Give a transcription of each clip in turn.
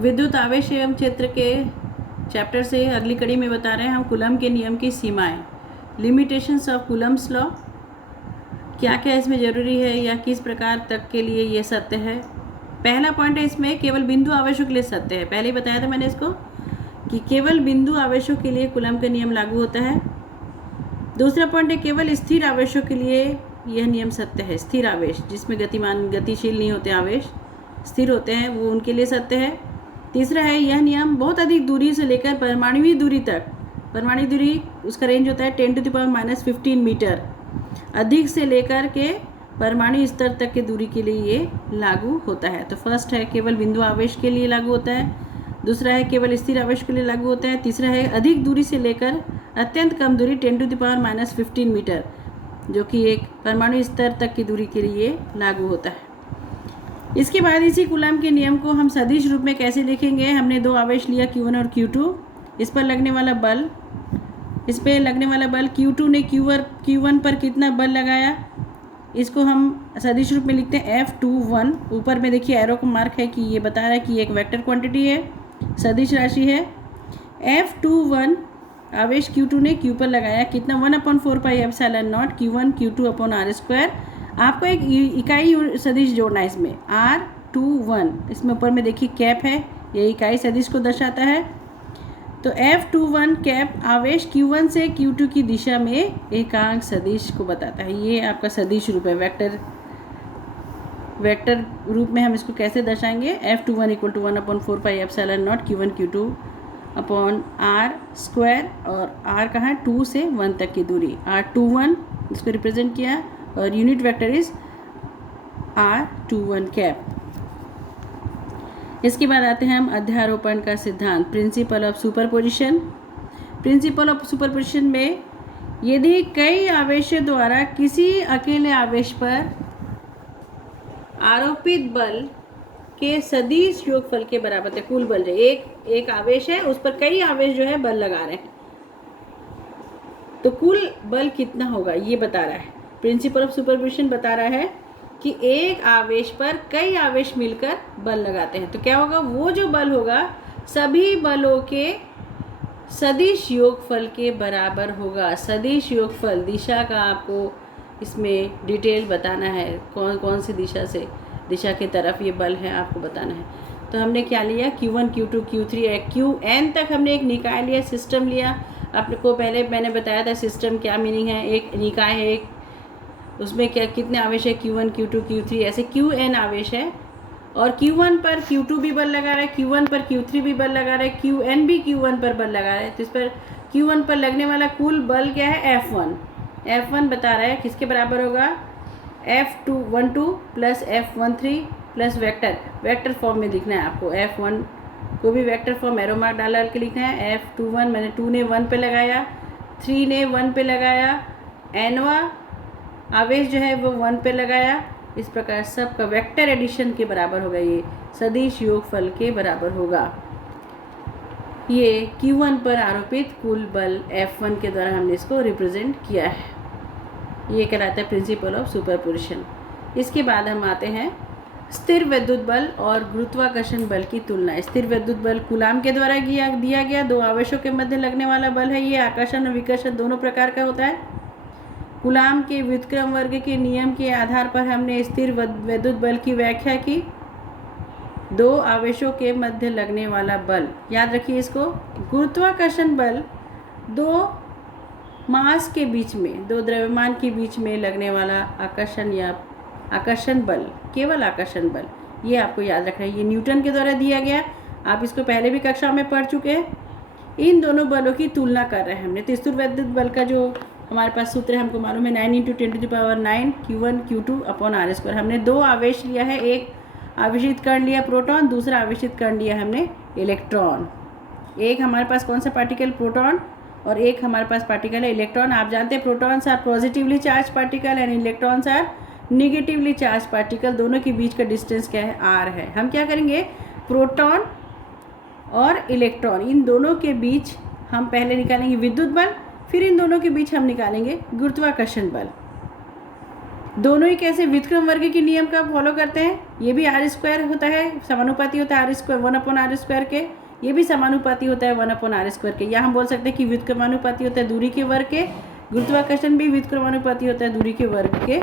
विद्युत आवेश एवं क्षेत्र के चैप्टर से अगली कड़ी में बता रहे हैं हम कूलम के नियम की सीमाएं, लिमिटेशंस ऑफ कूलम्स लॉ, क्या क्या इसमें ज़रूरी है या किस प्रकार तक के लिए ये सत्य है। पहला पॉइंट है इसमें केवल बिंदु आवेशों के लिए सत्य है। पहले ही बताया था मैंने इसको कि केवल बिंदु आवेशों के लिए कूलम का नियम लागू होता है। दूसरा पॉइंट है केवल स्थिर आवेशों के लिए यह नियम सत्य है। स्थिर आवेश जिसमें गतिशील नहीं होते आवेश, स्थिर होते हैं, वो उनके लिए सत्य है। तीसरा है यह नियम बहुत अधिक दूरी से लेकर परमाणुवीय दूरी तक, परमाणु दूरी उसका रेंज होता है 10⁻⁻15 मीटर, अधिक से लेकर के परमाणु स्तर तक की दूरी के लिए ये लागू होता है। तो फर्स्ट है केवल बिंदु आवेश के लिए लागू होता है, दूसरा है केवल स्थिर आवेश के लिए लागू होता है, तीसरा है अधिक दूरी से लेकर अत्यंत कम दूरी 10⁻⁻15 मीटर, जो कि एक परमाणु स्तर तक की दूरी के लिए लागू होता है। इसके बाद इसी कूलम के नियम को हम सदिश रूप में कैसे लिखेंगे। हमने दो आवेश लिया Q1 और Q2, इस पर लगने वाला बल, इस पे लगने वाला बल Q2 ने Q1 पर कितना बल लगाया, इसको हम सदिश रूप में लिखते हैं F21। ऊपर में देखिए एरो का मार्क है कि ये बता रहा है कि ये एक वेक्टर क्वांटिटी है, सदिश राशि है। F21 आवेश Q2 ने Q पर लगाया कितना, 1/4πε0 Q1 Q2/r²। आपको एक इकाई सदिश जोड़ना है इसमें, R21, इसमें ऊपर में देखिए कैप है, ये इकाई सदिश को दर्शाता है। तो F21 कैप आवेश Q1 से Q2 की दिशा में एकांक सदिश को बताता है। ये आपका सदिश रूप है, वेक्टर रूप में हम इसको कैसे दर्शाएंगे। F21 = 1/4πε0 Q1 Q2/r², और r कहाँ, 2 से 1 तक की दूरी, R21 इसको रिप्रेजेंट किया, और unit vector is R21 cap. इसके बाद आते हैं हम अध्यारोपण का सिद्धांत, principle of superposition. Principle of superposition में यदि कई आवेशों द्वारा किसी अकेले आवेश पर आरोपित बल के सदिश योगफल के बराबर है। कुल बल जो एक आवेश है उस पर कई आवेश जो है बल लगा रहे हैं, तो कुल बल कितना होगा ये बता रहा है। प्रिंसिपल ऑफ सुपरपोजिशन बता रहा है कि एक आवेश पर कई आवेश मिलकर बल लगाते हैं, तो क्या होगा, वो जो बल होगा सभी बलों के सदिश योगफल के बराबर होगा। सदिश योगफल दिशा का आपको इसमें डिटेल बताना है, कौन कौन सी दिशा की तरफ ये बल है आपको बताना है। तो हमने क्या लिया, Q1 Q2 Q3 Qn तक हमने एक निकाय लिया, सिस्टम लिया। आपको पहले मैंने बताया था सिस्टम क्या मीनिंग है, एक निकाय है, एक उसमें क्या कितने आवेश है, Q1 Q2 Q3 ऐसे Qn आवेश है, और Q1 पर Q2 भी बल लगा रहा है, Q1 पर Q3 भी बल लगा रहा है, Qn भी Q1 पर बल लगा रहा है। तो इस पर Q1 पर लगने वाला कुल बल क्या है, F1 बता रहा है किसके बराबर होगा, F12 plus F13 plus vector form में लिखना है आपको। F1 को भी वेक्टर फॉर्म एरो मार्क डाल के लिखना है। F21 मैंने 2 ने 1 पे लगाया, 3 ने 1 पे लगाया, nवा आवेश जो है वो 1 पे लगाया। इस प्रकार सबका वेक्टर एडिशन के बराबर होगा, ये सदिश योगफल के बराबर होगा। ये Q1 पर आरोपित कुल बल F1 के द्वारा हमने इसको रिप्रेजेंट किया है। ये कहलाता है प्रिंसिपल ऑफ सुपरपोजिशन। इसके बाद हम आते हैं स्थिर विद्युत बल और गुरुत्वाकर्षण बल की तुलना। स्थिर विद्युत बल कूलाम के द्वारा दिया गया दो आवेशों के मध्य लगने वाला बल है। ये आकर्षण और विकर्षण दोनों प्रकार का होता है। कूलाम के व्युत्क्रम वर्ग के नियम के आधार पर हमने स्थिर विद्युत बल की व्याख्या की। दो आवेशों के मध्य लगने वाला बल, याद रखिए इसको। गुरुत्वाकर्षण बल दो मास के बीच में, दो द्रव्यमान के बीच में लगने वाला आकर्षण या आकर्षण बल, केवल आकर्षण बल, ये आपको याद रखना है। ये न्यूटन के द्वारा दिया गया, आप इसको पहले भी कक्षा में पढ़ चुके हैं। इन दोनों बलों की तुलना कर रहे हैं हमने। तो स्थिर विद्युत बल का जो हमारे पास सूत्र है, हमको मालूम है 9 × 10⁹ Q1 Q2/r²। हमने दो आवेश लिया है, एक आवेशित कण लिया प्रोटॉन, दूसरा आवेशित कण लिया हमने इलेक्ट्रॉन। एक हमारे पास कौन सा पार्टिकल, प्रोटॉन, और एक हमारे पास पार्टिकल है इलेक्ट्रॉन। आप जानते हैं protons are positively charge particle and electrons are negatively charge particle. दोनों के बीच का डिस्टेंस क्या है, r है। हम क्या करेंगे, प्रोटॉन और इलेक्ट्रॉन इन दोनों के बीच हम पहले निकालेंगे विद्युत बल, फिर इन दोनों के बीच हम निकालेंगे गुरुत्वाकर्षण बल। दोनों ही कैसे व्युत्क्रम वर्ग के नियम का फॉलो करते हैं। ये भी आर स्क्वायर होता है, समानुपाती होता है आर स्क्वायर 1/r² के। ये भी समानुपाती होता है 1/r² के। या हम बोल सकते हैं कि व्युत्क्रमानुपाती होता है दूरी के वर्ग के। गुरुत्वाकर्षण भी व्युत्क्रमानुपाती होता है दूरी के वर्ग के।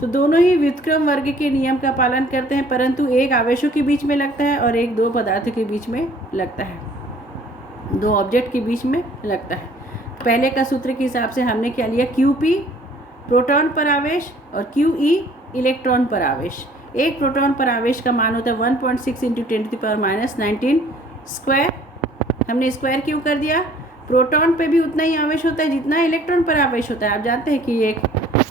तो दोनों ही व्युत्क्रम वर्ग के नियम का पालन करते हैं, परंतु एक आवेशों के बीच में लगता है और एक दो पदार्थों के बीच में लगता है, दो ऑब्जेक्ट के बीच में लगता है। पहले का सूत्र के हिसाब से हमने क्या लिया, QP प्रोटॉन पर आवेश और QE इलेक्ट्रॉन पर आवेश। एक प्रोटॉन पर आवेश का मान होता है 1.6 × 10⁻19 स्क्वायर। हमने स्क्वायर क्यों कर दिया, प्रोटॉन पे भी उतना ही आवेश होता है जितना इलेक्ट्रॉन पर आवेश होता है। आप जानते हैं कि एक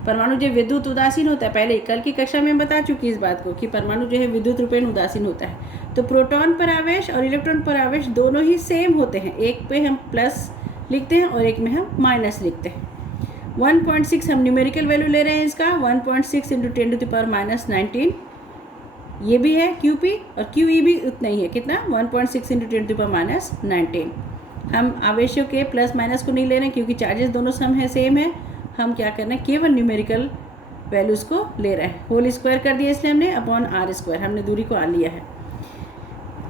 परमाणु जो विद्युत उदासीन होता है, पहले कल की कक्षा में बता चुकी इस बात को कि परमाणु जो है विद्युत रूपेण उदासीन होता है। तो प्रोटॉन पर आवेश और इलेक्ट्रॉन पर आवेश दोनों ही सेम होते हैं। एक पे हम प्लस लिखते हैं और एक में हम माइनस लिखते हैं। 1.6 हम न्यूमेरिकल वैल्यू ले रहे हैं इसका, 1.6 × 10⁻19 ये भी है QP और QE भी उतना ही है, कितना 1.6 × 10⁻19। हम आवेशों के प्लस माइनस को नहीं ले रहे हैं क्योंकि चार्जेस दोनों सम है, सेम है। हम क्या कर रहे हैं, केवल न्यूमेरिकल वैल्यूज़ को ले रहे हैं। होल स्क्वायर कर दिया इसलिए हमने अपॉन r², हमने दूरी को r लिया है।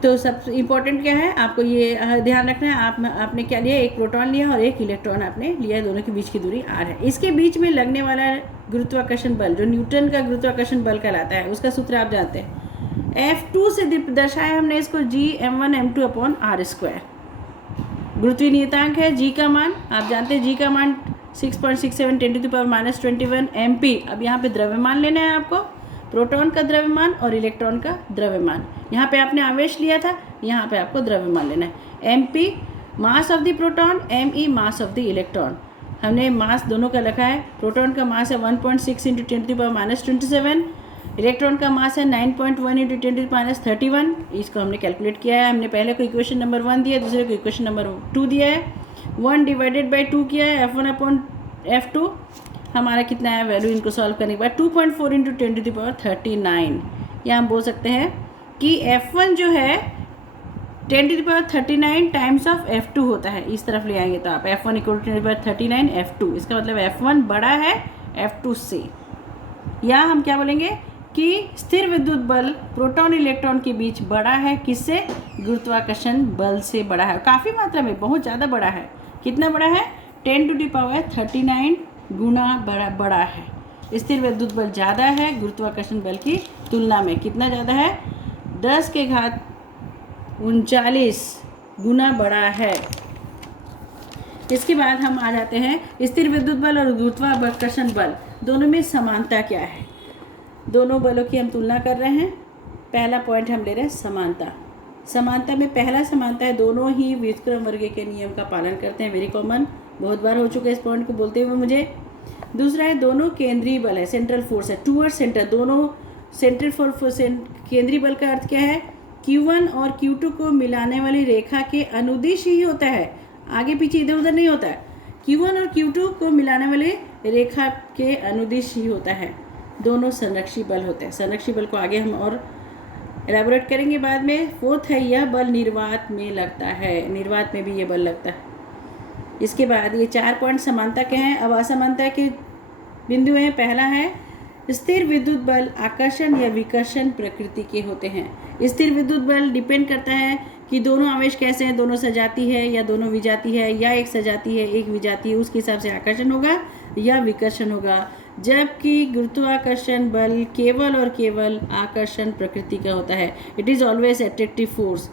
तो सब इम्पोर्टेंट क्या है आपको ये ध्यान रखना है, आपने क्या लिया, एक प्रोटॉन लिया और एक इलेक्ट्रॉन आपने लिया, दोनों के बीच की दूरी r है। इसके बीच में लगने वाला गुरुत्वाकर्षण बल जो न्यूटन का गुरुत्वाकर्षण बल कहलाता है, उसका सूत्र आप जानते हैं। F2 से दर्शाया हमने इसको Gm1m2/r²। गुरुत्वीय नियतांक है g का मान, आप जानते हैं g का मान 6.67 × 10⁻21 MP। अब यहाँ पे द्रव्यमान लेना है आपको, प्रोटॉन का द्रव्यमान और इलेक्ट्रॉन का द्रव्यमान। यहाँ पे आपने आवेश लिया था, यहाँ पे आपको द्रव्यमान लेना है। MP mass of the proton, ME mass of the electron. हमने मास दोनों का लिखा है, प्रोटॉन का मास है 1.6 × 10⁻27, इलेक्ट्रॉन का मास है 9.1 × 10⁻31। इसको हमने कैलकुलेट किया है। हमने पहले को इक्वेशन नंबर 1 दिया है, दूसरे को इक्वेशन नंबर 2 दिया है। 1/2 किया है, F1/F2 हमारा कितना है वैल्यू, इनको सॉल्व करने के बाद 2.4 × 10⁻39। या हम बोल सकते हैं कि F1 जो है 10⁻39 टाइम्स ऑफ F2 होता है। इस तरफ ले आएंगे तो आप F1 = 10⁻39 F2, इसका मतलब F1 बड़ा है F2 से। या हम क्या बोलेंगे कि स्थिर विद्युत बल प्रोटॉन इलेक्ट्रॉन के बीच बड़ा है, किससे, गुरुत्वाकर्षण बल से बड़ा है, काफ़ी मात्रा में, बहुत ज़्यादा बड़ा है। कितना बड़ा है, 10⁻39 गुना बड़ा है। स्थिर विद्युत बल ज़्यादा है गुरुत्वाकर्षण बल की तुलना में। कितना ज़्यादा है, 10⁻39 गुना बड़ा है। इसके बाद हम आ जाते हैं स्थिर विद्युत बल और गुरुत्वाकर्षण बल दोनों में समानता क्या है। दोनों बलों की हम तुलना कर रहे हैं। पहला पॉइंट हम ले रहे हैं समानता। समानता में पहला समानता है दोनों ही व्युत्क्रम वर्ग के नियम का पालन करते हैं। वेरी कॉमन, बहुत बार हो चुका है इस पॉइंट को बोलते हुए मुझे। दूसरा है दोनों केंद्रीय बल है, सेंट्रल फोर्स है, टूवर्ड सेंटर। दोनों सेंट्रल फोर्स, केंद्रीय बल का अर्थ क्या है, Q1 और Q2 को मिलाने वाली रेखा के अनुदिश ही होता है, आगे पीछे इधर उधर नहीं होता है। Q1 और Q2 को मिलाने वाले रेखा के अनुदिश ही होता है। दोनों संरक्षी बल होते हैं। संरक्षी बल को आगे हम और एलैबोरेट करेंगे बाद में। फोर्थ है यह बल निर्वात में लगता है, निर्वात में भी ये बल लगता है। इसके बाद ये 4 पॉइंट समानता के हैं। अब असमानता के बिंदु हैं। पहला है स्थिर विद्युत बल आकर्षण या विकर्षण प्रकृति के होते हैं। स्थिर विद्युत बल डिपेंड करता है कि दोनों आवेश कैसे हैं, दोनों सजाती है या दोनों विजाती है, या एक सजाती है एक विजाती है, उसके हिसाब से आकर्षण होगा या विकर्षण होगा। जबकि गुरुत्वाकर्षण बल केवल और केवल आकर्षण प्रकृति का होता है। It is always attractive force.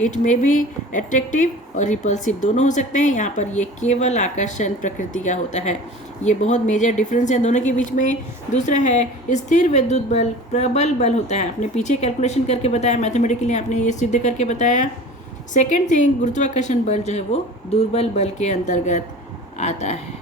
It may be attractive और रिपल्सिव, दोनों हो सकते हैं। यहाँ पर ये केवल आकर्षण प्रकृति का होता है। ये बहुत मेजर डिफरेंस है दोनों के बीच में। दूसरा है स्थिर विद्युत बल प्रबल बल होता है। आपने पीछे कैलकुलेशन करके बताया, मैथमेटिकली आपने ये सिद्ध करके बताया। सेकेंड थिंग, गुरुत्वाकर्षण बल जो है वो दुर्बल बल के अंतर्गत आता है।